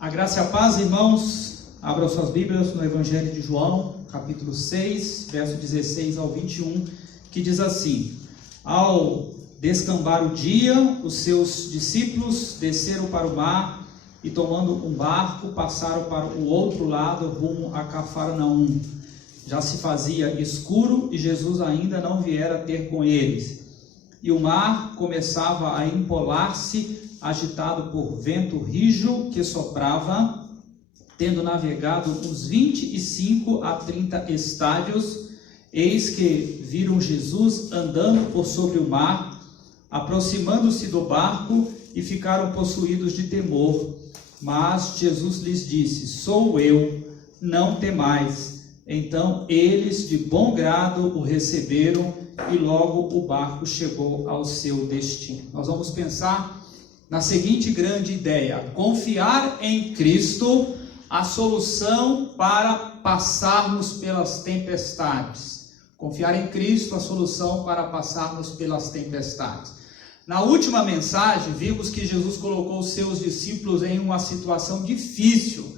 A graça e a paz, irmãos, abram suas Bíblias no Evangelho de João, capítulo 6, verso 16 ao 21, que diz assim: Ao descambar o dia, os seus discípulos desceram para o mar e, tomando um barco, passaram para o outro lado, rumo a Cafarnaum. Já se fazia escuro e Jesus ainda não viera ter com eles. E o mar começava a empolar-se, agitado por vento rijo que soprava. Tendo navegado uns 25 a 30 estádios, eis que viram Jesus andando por sobre o mar, aproximando-se do barco, e ficaram possuídos de temor. Mas Jesus lhes disse: Sou eu, não temais. Então eles de bom grado o receberam, e logo o barco chegou ao seu destino. Nós vamos pensar na seguinte grande ideia: confiar em Cristo, a solução para passarmos pelas tempestades. Confiar em Cristo, a solução para passarmos pelas tempestades. Na última mensagem, vimos que Jesus colocou os seus discípulos em uma situação difícil,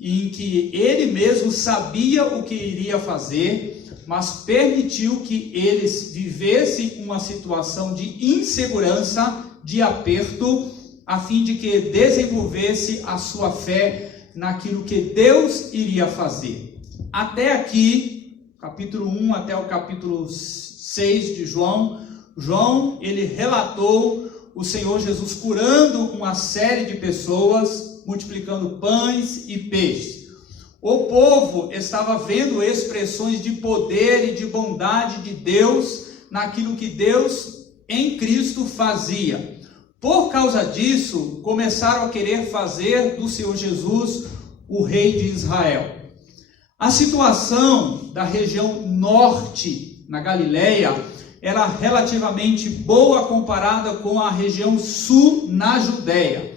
em que ele mesmo sabia o que iria fazer, mas permitiu que eles vivessem uma situação de insegurança, de aperto, a fim de que desenvolvesse a sua fé naquilo que Deus iria fazer. Até aqui, capítulo 1 até o capítulo 6 de João, ele relatou o Senhor Jesus curando uma série de pessoas, multiplicando pães e peixes. O povo estava vendo expressões de poder e de bondade de Deus naquilo que Deus em Cristo fazia. Por causa disso, começaram a querer fazer do Senhor Jesus o rei de Israel. A situação da região norte, na Galileia, era relativamente boa comparada com a região sul, na Judéia.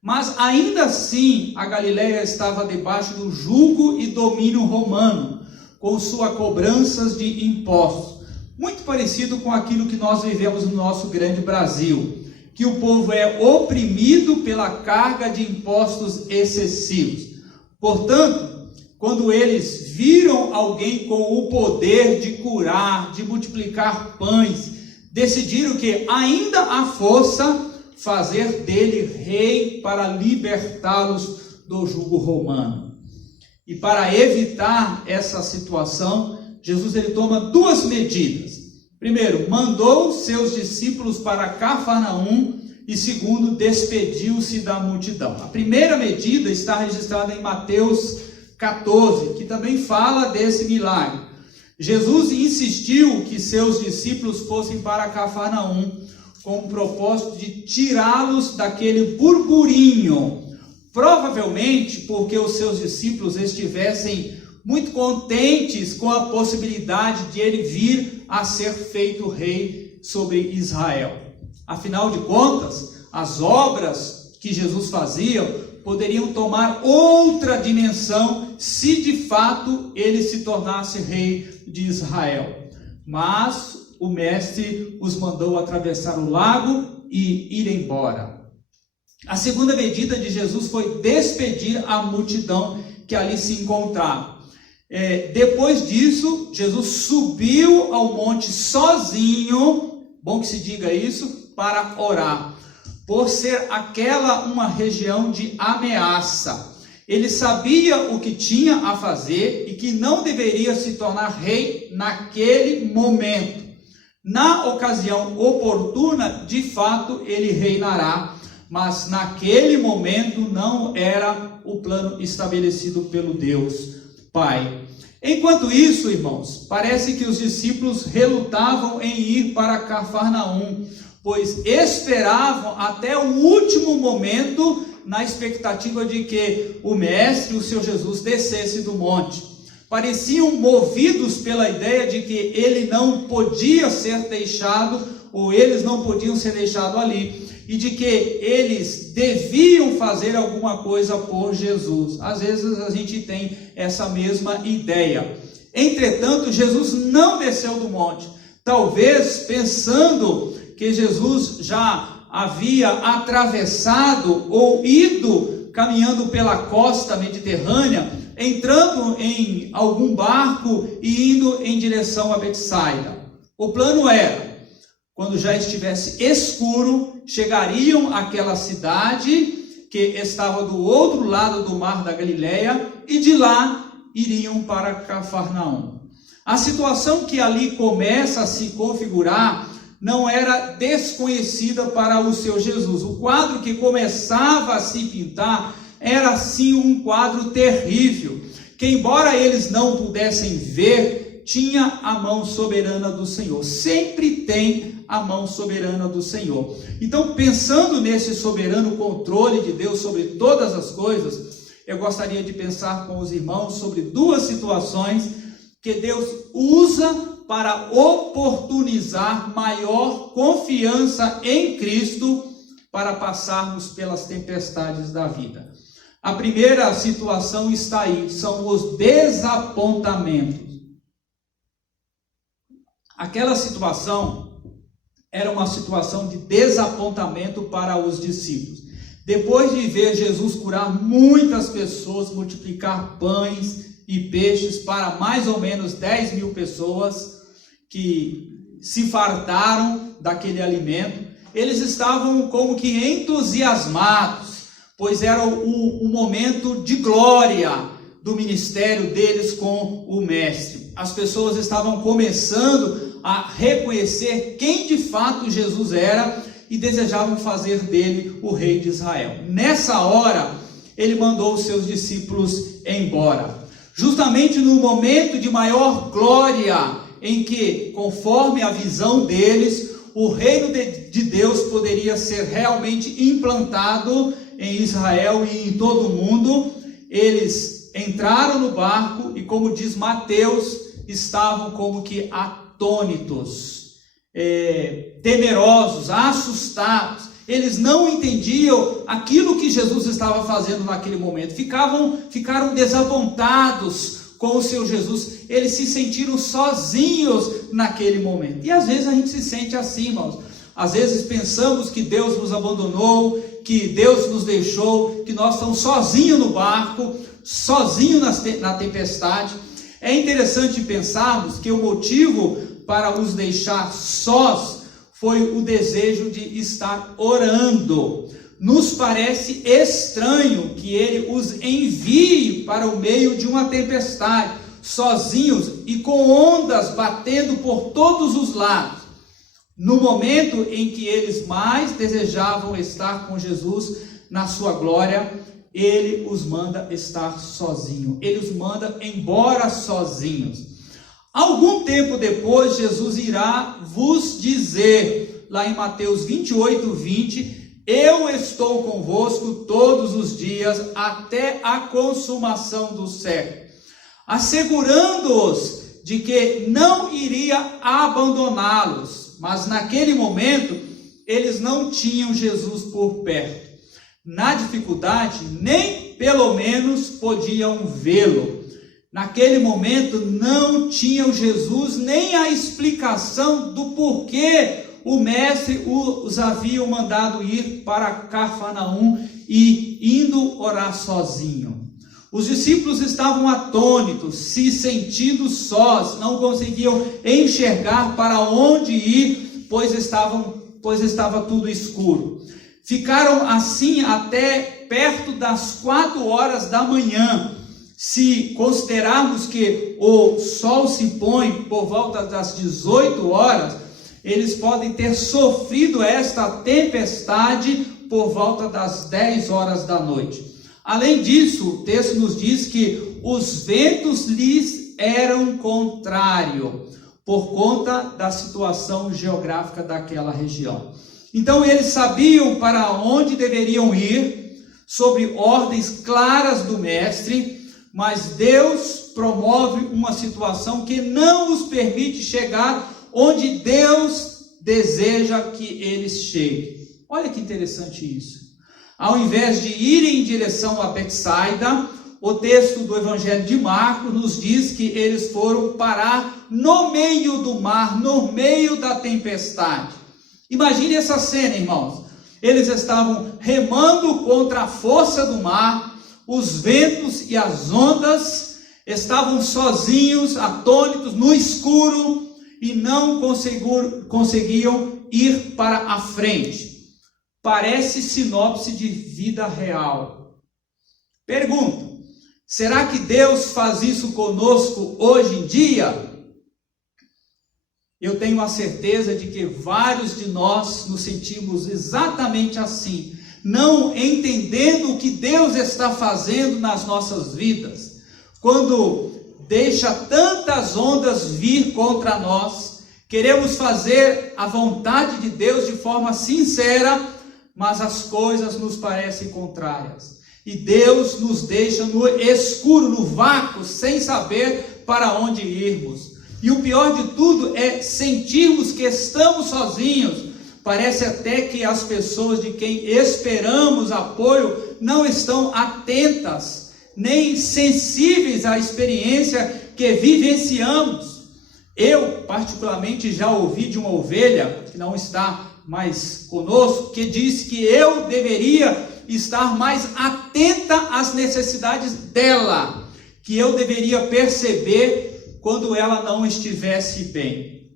Mas ainda assim, a Galileia estava debaixo do jugo e domínio romano, com suas cobranças de impostos. Muito parecido com aquilo que nós vivemos no nosso grande Brasil, que o povo é oprimido pela carga de impostos excessivos. Portanto, quando eles viram alguém com o poder de curar, de multiplicar pães, decidiram que ainda há força fazer dele rei para libertá-los do jugo romano. E para evitar essa situação, Jesus ele toma duas medidas. Primeiro, mandou seus discípulos para Cafarnaum, e segundo, despediu-se da multidão. A primeira medida está registrada em Mateus 14, que também fala desse milagre. Jesus insistiu que seus discípulos fossem para Cafarnaum, com o propósito de tirá-los daquele burburinho, provavelmente porque os seus discípulos estivessem muito contentes com a possibilidade de ele vir a ser feito rei sobre Israel. Afinal de contas, as obras que Jesus fazia poderiam tomar outra dimensão se de fato ele se tornasse rei de Israel. Mas o mestre os mandou atravessar o lago e ir embora. A segunda medida de Jesus foi despedir a multidão que ali se encontrava. Depois disso, Jesus subiu ao monte sozinho, bom que se diga isso, para orar, por ser aquela uma região de ameaça. Ele sabia o que tinha a fazer e que não deveria se tornar rei naquele momento. Na ocasião oportuna, de fato, ele reinará, mas naquele momento não era o plano estabelecido pelo Deus Pai. Enquanto isso, irmãos, parece que os discípulos relutavam em ir para Cafarnaum, pois esperavam até o último momento na expectativa de que o mestre, o Senhor Jesus, descesse do monte. Pareciam movidos pela ideia de que ele não podia ser deixado, ou eles não podiam ser deixados ali, e de que eles deviam fazer alguma coisa por Jesus. Às vezes a gente tem essa mesma ideia. Entretanto, Jesus não desceu do monte, talvez pensando que Jesus já havia atravessado ou ido caminhando pela costa mediterrânea, entrando em algum barco e indo em direção a Betsaida. O plano era, quando já estivesse escuro, chegariam àquela cidade que estava do outro lado do mar da Galileia e de lá iriam para Cafarnaum. A situação que ali começa a se configurar não era desconhecida para o seu Jesus. O quadro que começava a se pintar era sim um quadro terrível, que embora eles não pudessem ver, tinha a mão soberana do Senhor. Sempre tem a mão soberana do Senhor. Então, pensando nesse soberano controle de Deus sobre todas as coisas, eu gostaria de pensar com os irmãos sobre duas situações que Deus usa para oportunizar maior confiança em Cristo para passarmos pelas tempestades da vida. A primeira situação está aí, são os desapontamentos. Aquela situação era uma situação de desapontamento para os discípulos. Depois de ver Jesus curar muitas pessoas, multiplicar pães e peixes para mais ou menos 10 mil pessoas que se fartaram daquele alimento, eles estavam como que entusiasmados, pois era o momento de glória do ministério deles com o Mestre. As pessoas estavam começando a reconhecer quem de fato Jesus era e desejavam fazer dele o rei de Israel. Nessa hora, ele mandou os seus discípulos embora. Justamente no momento de maior glória, em que, conforme a visão deles, o reino de Deus poderia ser realmente implantado em Israel e em todo o mundo, eles entraram no barco e, como diz Mateus, estavam como que atônitos, temerosos, assustados. Eles não entendiam aquilo que Jesus estava fazendo naquele momento. Ficaram desapontados com o seu Jesus. Eles se sentiram sozinhos naquele momento. E às vezes a gente se sente assim, irmãos. Às vezes pensamos que Deus nos abandonou, que Deus nos deixou, que nós estamos sozinhos no barco, sozinhos na tempestade. É interessante pensarmos que o motivo para os deixar sós foi o desejo de estar orando. Nos parece estranho que ele os envie para o meio de uma tempestade, sozinhos e com ondas batendo por todos os lados. No momento em que eles mais desejavam estar com Jesus na sua glória, ele os manda estar sozinho. Ele os manda embora sozinhos. Algum tempo depois, Jesus irá vos dizer, lá em Mateus 28, 20, eu estou convosco todos os dias até a consumação do século, assegurando-os de que não iria abandoná-los. Mas naquele momento, eles não tinham Jesus por perto. Na dificuldade, nem pelo menos podiam vê-lo. Naquele momento não tinham Jesus nem a explicação do porquê o mestre os havia mandado ir para Cafarnaum e indo orar sozinho. Os discípulos estavam atônitos, se sentindo sós, não conseguiam enxergar para onde ir, pois estava tudo escuro. Ficaram assim até perto das 4 horas da manhã. Se considerarmos que o sol se põe por volta das 18 horas, eles podem ter sofrido esta tempestade por volta das 10 horas da noite. Além disso, o texto nos diz que os ventos lhes eram contrários, por conta da situação geográfica daquela região. Então eles sabiam para onde deveriam ir, sob ordens claras do mestre, mas Deus promove uma situação que não os permite chegar onde Deus deseja que eles cheguem. Olha que interessante isso. Ao invés de irem em direção a Betsaida, o texto do Evangelho de Marcos nos diz que eles foram parar no meio do mar, no meio da tempestade. Imagine essa cena, irmãos. eles estavam remando contra a força do mar, os ventos e as ondas, estavam sozinhos, atônitos, no escuro, e não conseguiam ir para a frente. Parece sinopse de vida real. Pergunto, será que Deus faz isso conosco hoje em dia? Eu tenho a certeza de que vários de nós nos sentimos exatamente assim, não entendendo o que Deus está fazendo nas nossas vidas. Quando deixa tantas ondas vir contra nós, queremos fazer a vontade de Deus de forma sincera, mas as coisas nos parecem contrárias. E Deus nos deixa no escuro, no vácuo, sem saber para onde irmos. E o pior de tudo é sentirmos que estamos sozinhos. Parece até que as pessoas de quem esperamos apoio não estão atentas, nem sensíveis à experiência que vivenciamos. Eu, particularmente, já ouvi de uma ovelha, que não está mais conosco, que disse que eu deveria estar mais atenta às necessidades dela, que eu deveria perceber quando ela não estivesse bem.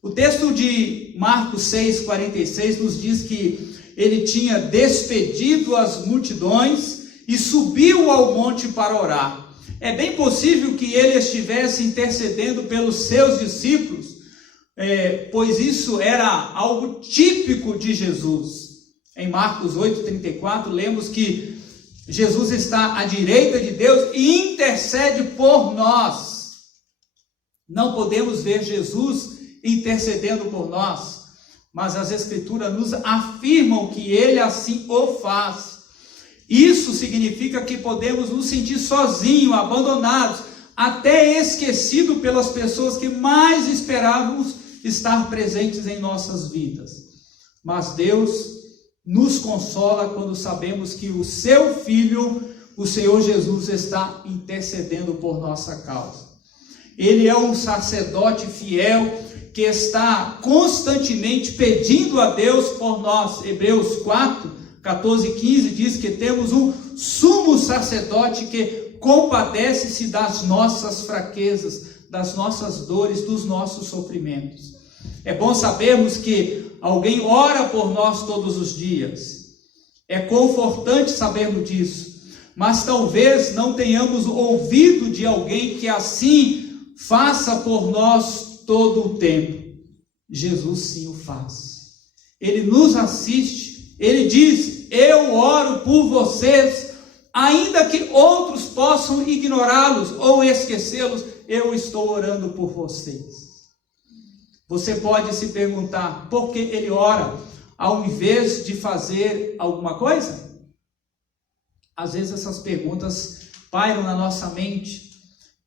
O texto de Marcos 6,46 nos diz que ele tinha despedido as multidões e subiu ao monte para orar. É bem possível que ele estivesse intercedendo pelos seus discípulos, pois isso era algo típico de Jesus. Em Marcos 8,34, lemos que Jesus está à direita de Deus e intercede por nós. Não podemos ver Jesus intercedendo por nós, mas as Escrituras nos afirmam que Ele assim o faz. Isso significa que podemos nos sentir sozinhos, abandonados, até esquecidos pelas pessoas que mais esperávamos estar presentes em nossas vidas. Mas Deus nos consola quando sabemos que o seu Filho, o Senhor Jesus, está intercedendo por nossa causa. Ele é um sacerdote fiel que está constantemente pedindo a Deus por nós. Hebreus 4, 14 e 15 diz que temos um sumo sacerdote que compadece-se das nossas fraquezas, das nossas dores, dos nossos sofrimentos. É bom sabermos que alguém ora por nós todos os dias. É confortante sabermos disso. Mas talvez não tenhamos ouvido de alguém que assim faça por nós todo o tempo. Jesus sim o faz. Ele nos assiste. Ele diz: eu oro por vocês, ainda que outros possam ignorá-los ou esquecê-los, eu estou orando por vocês. Você pode se perguntar, por que ele ora ao invés de fazer alguma coisa? Às vezes essas perguntas pairam na nossa mente.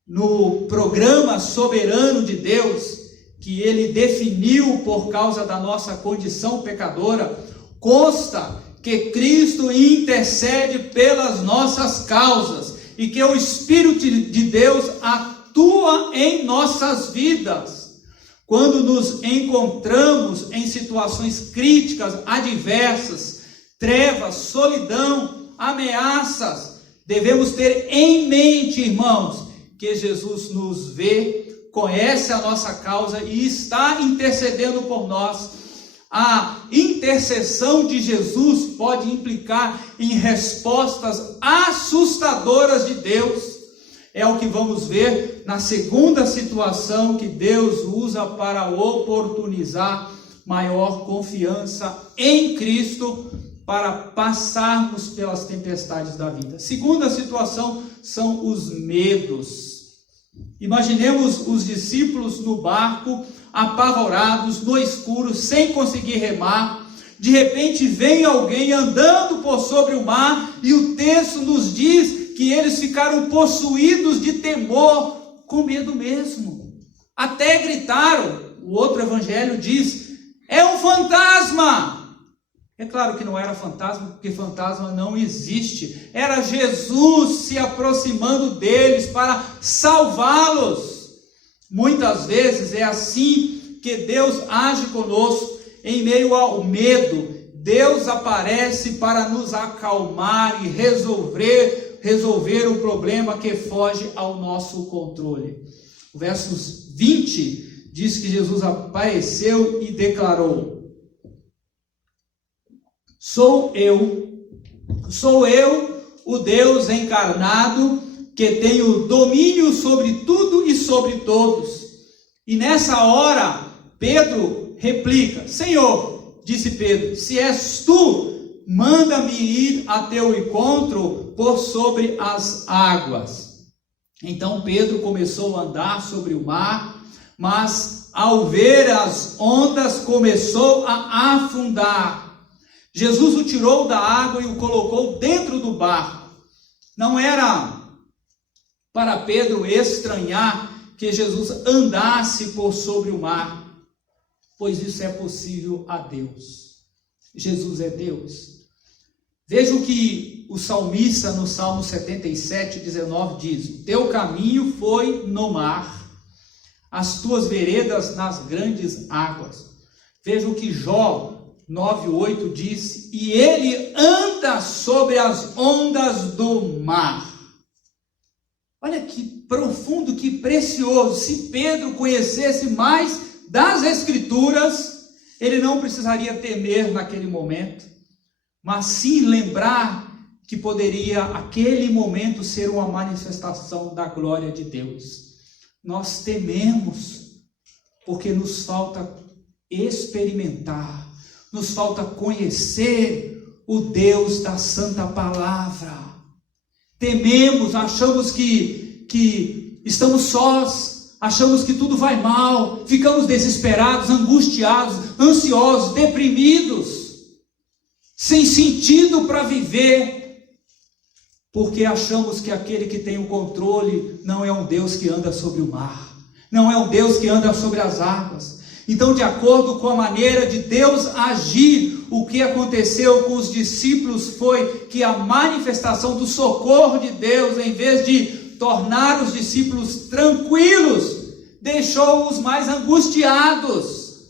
No programa soberano de Deus, que Ele definiu por causa da nossa condição pecadora, consta que Cristo intercede pelas nossas causas e que o Espírito de Deus atua em nossas vidas. Quando nos encontramos em situações críticas, adversas, trevas, solidão, ameaças, devemos ter em mente, irmãos, que Jesus nos vê, conhece a nossa causa e está intercedendo por nós. A intercessão de Jesus pode implicar em respostas assustadoras de Deus. É o que vamos ver na segunda situação que Deus usa para oportunizar maior confiança em Cristo para passarmos pelas tempestades da vida. Segunda situação são os medos. Imaginemos os discípulos no barco, apavorados, no escuro, sem conseguir remar. De repente vem alguém andando por sobre o mar e o texto nos diz que eles ficaram possuídos de temor, com medo mesmo. Até gritaram. O outro evangelho diz: é um fantasma. É claro que não era fantasma, porque fantasma não existe. Era Jesus se aproximando deles para salvá-los. Muitas vezes é assim que Deus age conosco, em meio ao medo. Deus aparece para nos acalmar e resolver o problema que foge ao nosso controle. O versos 20 diz que Jesus apareceu e declarou: Sou eu, o Deus encarnado, que tenho domínio sobre tudo e sobre todos. E nessa hora, Pedro replica: Senhor, disse Pedro, se és tu, manda-me ir a teu encontro por sobre as águas. Então Pedro começou a andar sobre o mar, mas ao ver as ondas começou a afundar. Jesus o tirou da água e o colocou dentro do barco. Não era para Pedro estranhar que Jesus andasse por sobre o mar, pois isso é possível a Deus. Jesus é Deus. Veja o que o salmista no Salmo 77, 19 diz: Teu caminho foi no mar, as tuas veredas nas grandes águas. Veja o que Jó 9:8 diz: E ele anda sobre as ondas do mar. Olha que profundo, que precioso. Se Pedro conhecesse mais das Escrituras, ele não precisaria temer naquele momento, mas sim lembrar que poderia aquele momento ser uma manifestação da glória de Deus. Nós tememos porque nos falta experimentar, nos falta conhecer o Deus da Santa Palavra. Tememos, achamos que estamos sós, achamos que tudo vai mal, ficamos desesperados, angustiados, ansiosos, deprimidos, sem sentido para viver, porque achamos que aquele que tem o controle não é um Deus que anda sobre o mar, não é um Deus que anda sobre as águas. Então, de acordo com a maneira de Deus agir, o que aconteceu com os discípulos foi que a manifestação do socorro de Deus, em vez de tornar os discípulos tranquilos, deixou-os mais angustiados.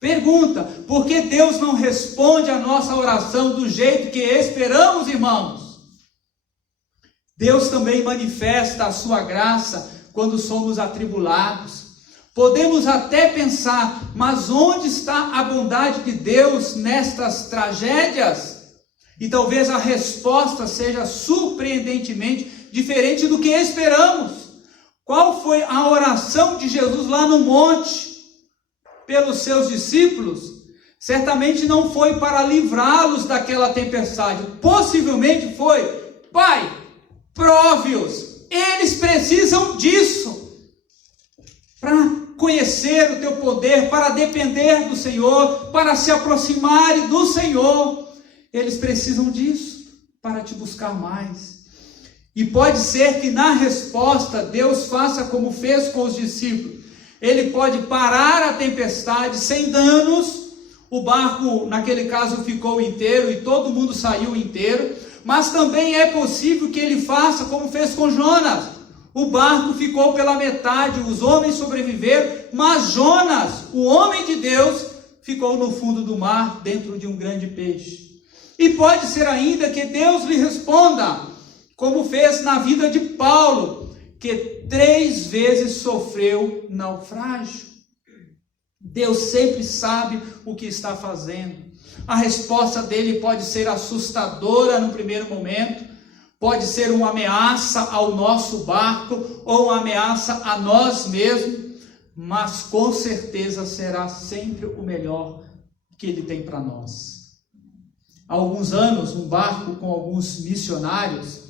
Pergunta: por que Deus não responde a nossa oração do jeito que esperamos, irmãos? Deus também manifesta a sua graça quando somos atribulados. Podemos até pensar, mas onde está a bondade de Deus nestas tragédias? E talvez a resposta seja surpreendentemente diferente do que esperamos. Qual foi a oração de Jesus lá no monte pelos seus discípulos? Certamente não foi para livrá-los daquela tempestade. Possivelmente foi: Pai, prove-os. Eles precisam disso para conhecer o teu poder, para depender do Senhor, para se aproximarem do Senhor. Eles precisam disso para te buscar mais. E pode ser que na resposta Deus faça como fez com os discípulos. Ele pode parar a tempestade sem danos. O barco, naquele caso, ficou inteiro e todo mundo saiu inteiro. Mas também é possível que ele faça como fez com Jonas. O barco ficou pela metade, os homens sobreviveram, mas Jonas, o homem de Deus, ficou no fundo do mar, dentro de um grande peixe. E pode ser ainda que Deus lhe responda, como fez na vida de Paulo, que 3 vezes sofreu naufrágio. Deus sempre sabe o que está fazendo. A resposta dele pode ser assustadora no primeiro momento, pode ser uma ameaça ao nosso barco, ou uma ameaça a nós mesmos, mas com certeza será sempre o melhor que ele tem para nós. Há alguns anos, um barco com alguns missionários,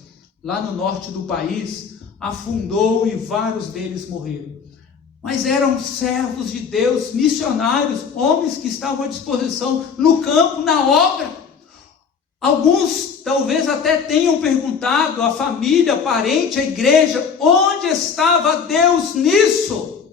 lá no norte do país, afundou e vários deles morreram. Mas eram servos de Deus, missionários, homens que estavam à disposição no campo, na obra. Alguns talvez até tenham perguntado à família, parente, à igreja, onde estava Deus nisso?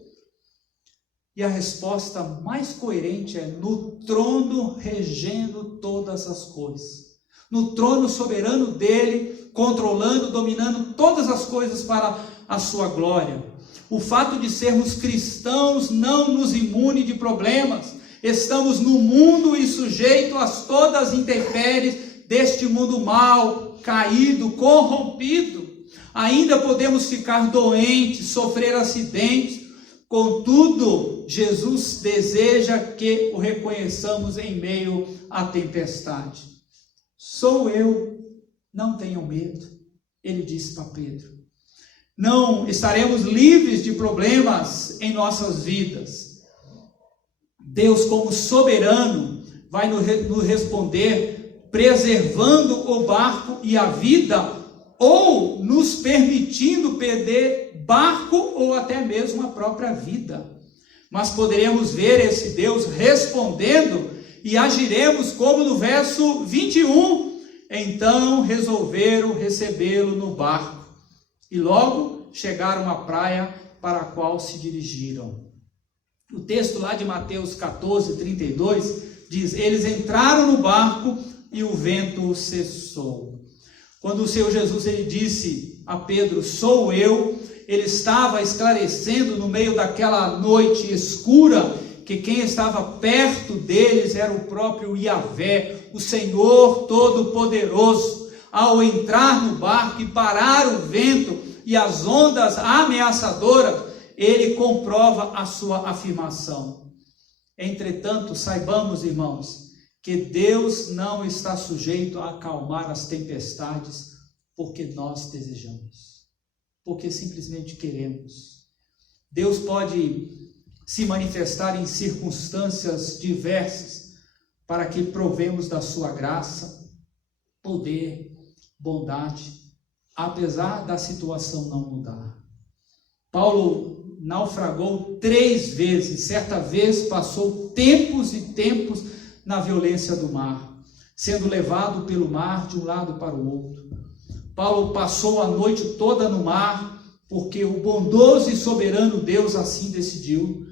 E a resposta mais coerente é: no trono regendo todas as coisas. No trono soberano dele, controlando, dominando todas as coisas para a sua glória. O fato de sermos cristãos não nos imune de problemas. Estamos no mundo e sujeitos a todas as intempéries deste mundo mau, caído, corrompido. Ainda podemos ficar doentes, sofrer acidentes. Contudo, Jesus deseja que o reconheçamos em meio à tempestade. Sou eu, não tenham medo, ele disse para Pedro. Não estaremos livres de problemas em nossas vidas. Deus, como soberano, vai nos responder preservando o barco e a vida, ou nos permitindo perder barco ou até mesmo a própria vida. Mas poderemos ver esse Deus respondendo e agiremos como no verso 21. Então resolveram recebê-lo no barco e logo chegaram à praia para a qual se dirigiram. O texto lá de Mateus 14, 32 diz: eles entraram no barco e o vento cessou. Quando o Senhor Jesus ele disse a Pedro, sou eu, ele estava esclarecendo no meio daquela noite escura que quem estava perto deles era o próprio Yahvé, o Senhor Todo-Poderoso. Ao entrar no barco e parar o vento e as ondas ameaçadoras, ele comprova a sua afirmação. Entretanto, saibamos, irmãos, que Deus não está sujeito a acalmar as tempestades porque nós desejamos, porque simplesmente queremos. Deus pode se manifestar em circunstâncias diversas para que provemos da sua graça, poder, bondade, apesar da situação não mudar. Paulo naufragou 3 vezes, certa vez passou tempos e tempos na violência do mar, sendo levado pelo mar de um lado para o outro. Paulo passou a noite toda no mar, porque o bondoso e soberano Deus assim decidiu.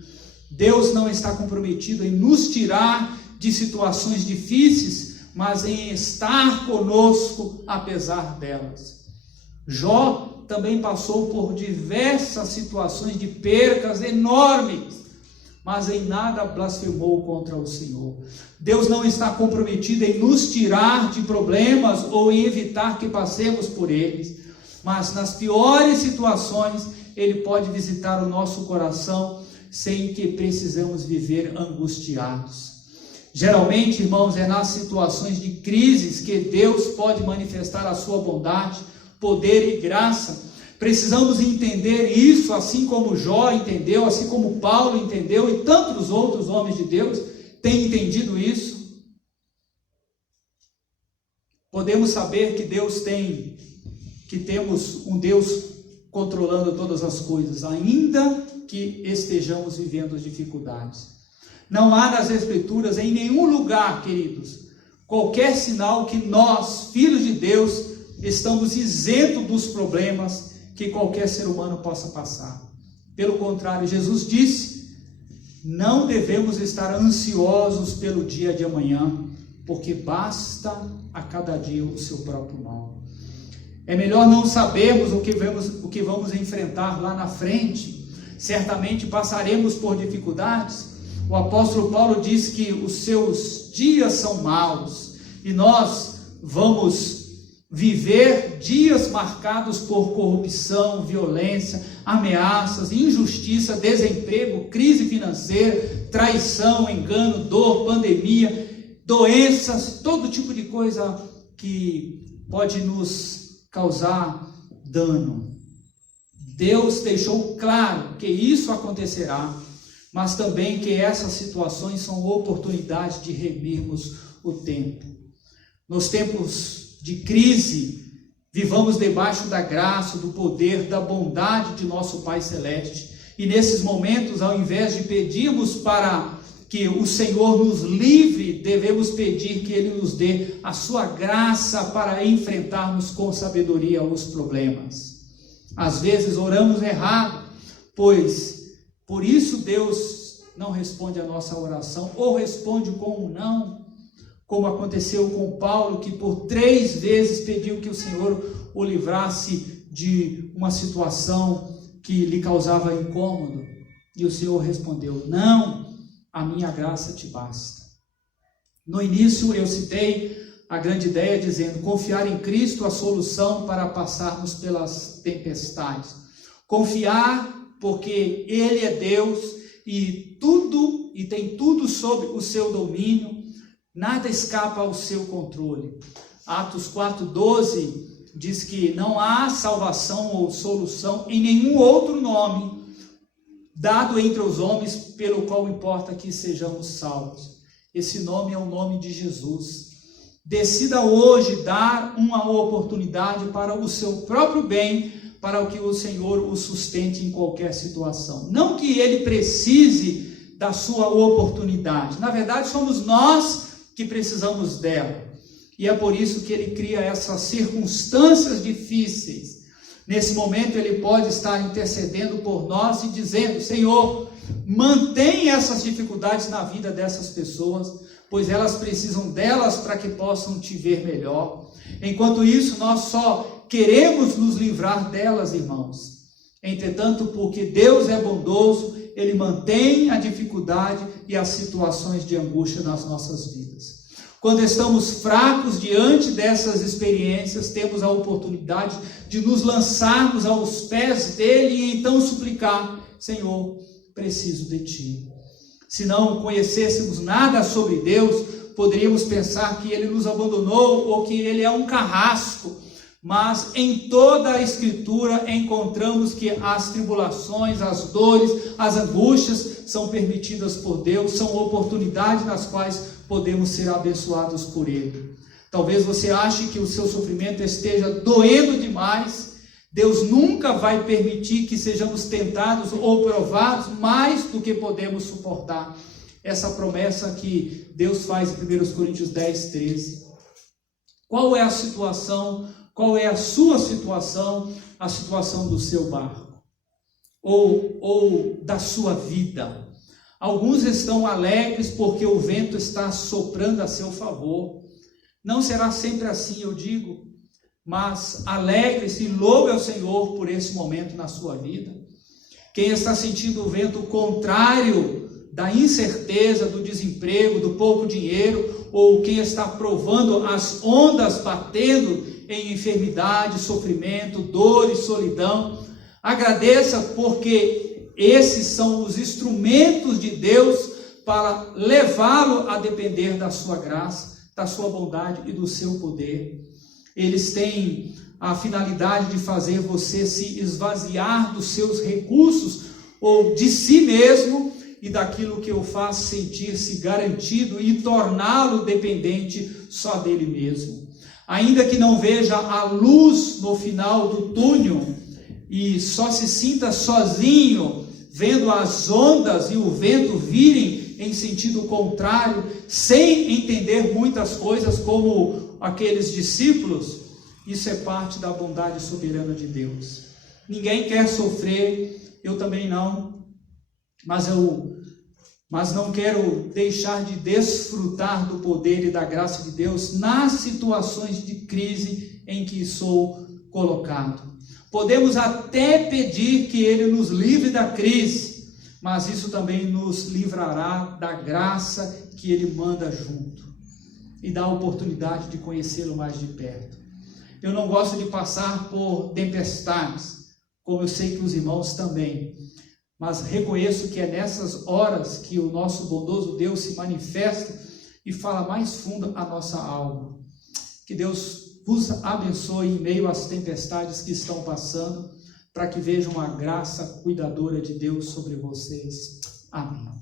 Deus não está comprometido em nos tirar de situações difíceis, mas em estar conosco apesar delas. Jó também passou por diversas situações de percas enormes, mas em nada blasfemou contra o Senhor. Deus não está comprometido em nos tirar de problemas ou em evitar que passemos por eles, mas nas piores situações Ele pode visitar o nosso coração sem que precisamos viver angustiados. Geralmente, irmãos, é nas situações de crises que Deus pode manifestar a sua bondade, poder e graça. Precisamos entender isso, assim como Jó entendeu, assim como Paulo entendeu e tantos outros homens de Deus têm entendido isso. Podemos saber que temos um Deus controlando todas as coisas, ainda que estejamos vivendo as dificuldades. Não há nas Escrituras, em nenhum lugar, queridos, qualquer sinal que nós, filhos de Deus, estamos isentos dos problemas que qualquer ser humano possa passar. Pelo contrário, Jesus disse, não devemos estar ansiosos pelo dia de amanhã, porque basta a cada dia o seu próprio mal. É melhor não sabermos o que vamos enfrentar lá na frente. Certamente passaremos por dificuldades. O apóstolo Paulo diz que os seus dias são maus, e nós vamos viver dias marcados por corrupção, violência, ameaças, injustiça, desemprego, crise financeira, traição, engano, dor, pandemia, doenças, todo tipo de coisa que pode nos causar dano. Deus deixou claro que isso acontecerá, mas também que essas situações são oportunidades de remirmos o tempo. Nos tempos de crise, vivamos debaixo da graça, do poder, da bondade de nosso Pai Celeste. E nesses momentos, ao invés de pedirmos para que o Senhor nos livre, devemos pedir que Ele nos dê a sua graça para enfrentarmos com sabedoria os problemas. Às vezes oramos errado, pois por isso Deus não responde a nossa oração, ou responde com um não, como aconteceu com Paulo, que por 3 vezes pediu que o Senhor o livrasse de uma situação que lhe causava incômodo, e o Senhor respondeu, não, a minha graça te basta. No início eu citei a grande ideia dizendo, confiar em Cristo a solução para passarmos pelas tempestades. Confiar porque Ele é Deus e tem tudo sob o seu domínio, nada escapa ao seu controle. Atos 4:12 diz que não há salvação ou solução em nenhum outro nome dado entre os homens pelo qual importa que sejamos salvos. Esse nome é o nome de Jesus. Decida hoje dar uma oportunidade para o seu próprio bem, para que o Senhor o sustente em qualquer situação. Não que Ele precise da sua oportunidade. Na verdade, somos nós que precisamos dela. E é por isso que Ele cria essas circunstâncias difíceis. Nesse momento, Ele pode estar intercedendo por nós e dizendo, Senhor, mantém essas dificuldades na vida dessas pessoas, pois elas precisam delas para que possam te ver melhor. Enquanto isso, nós só queremos nos livrar delas, irmãos. Entretanto, porque Deus é bondoso, Ele mantém a dificuldade e as situações de angústia nas nossas vidas. Quando estamos fracos diante dessas experiências, temos a oportunidade de nos lançarmos aos pés dele e então suplicar, Senhor, preciso de ti. Se não conhecêssemos nada sobre Deus, poderíamos pensar que ele nos abandonou ou que ele é um carrasco. Mas em toda a Escritura encontramos que as tribulações, as dores, as angústias são permitidas por Deus, são oportunidades nas quais podemos ser abençoados por Ele. Talvez você ache que o seu sofrimento esteja doendo demais. Deus nunca vai permitir que sejamos tentados ou provados mais do que podemos suportar. Essa promessa que Deus faz em 1 Coríntios 10:13. Qual é a situação? Qual é a sua situação? A situação do seu barco ou da sua vida. Alguns estão alegres porque o vento está soprando a seu favor. Não será sempre assim, eu digo, mas alegre-se e louve ao Senhor por esse momento na sua vida. Quem está sentindo o vento contrário da incerteza, do desemprego, do pouco dinheiro, ou quem está provando as ondas batendo em enfermidade, sofrimento, dor e solidão, agradeça porque esses são os instrumentos de Deus para levá-lo a depender da sua graça, da sua bondade e do seu poder. Eles têm a finalidade de fazer você se esvaziar dos seus recursos ou de si mesmo e daquilo que o faz sentir-se garantido e torná-lo dependente só dele mesmo. Ainda que não veja a luz no final do túnel e só se sinta sozinho, vendo as ondas e o vento virem em sentido contrário, sem entender muitas coisas como aqueles discípulos, isso é parte da bondade soberana de Deus. Ninguém quer sofrer, eu também não, mas não quero deixar de desfrutar do poder e da graça de Deus nas situações de crise em que sou colocado. Podemos até pedir que Ele nos livre da crise, mas isso também nos livrará da graça que Ele manda junto e dá a oportunidade de conhecê-lo mais de perto. Eu não gosto de passar por tempestades, como eu sei que os irmãos também, mas reconheço que é nessas horas que o nosso bondoso Deus se manifesta e fala mais fundo a nossa alma. Que Deus vos abençoe em meio às tempestades que estão passando, para que vejam a graça cuidadora de Deus sobre vocês. Amém.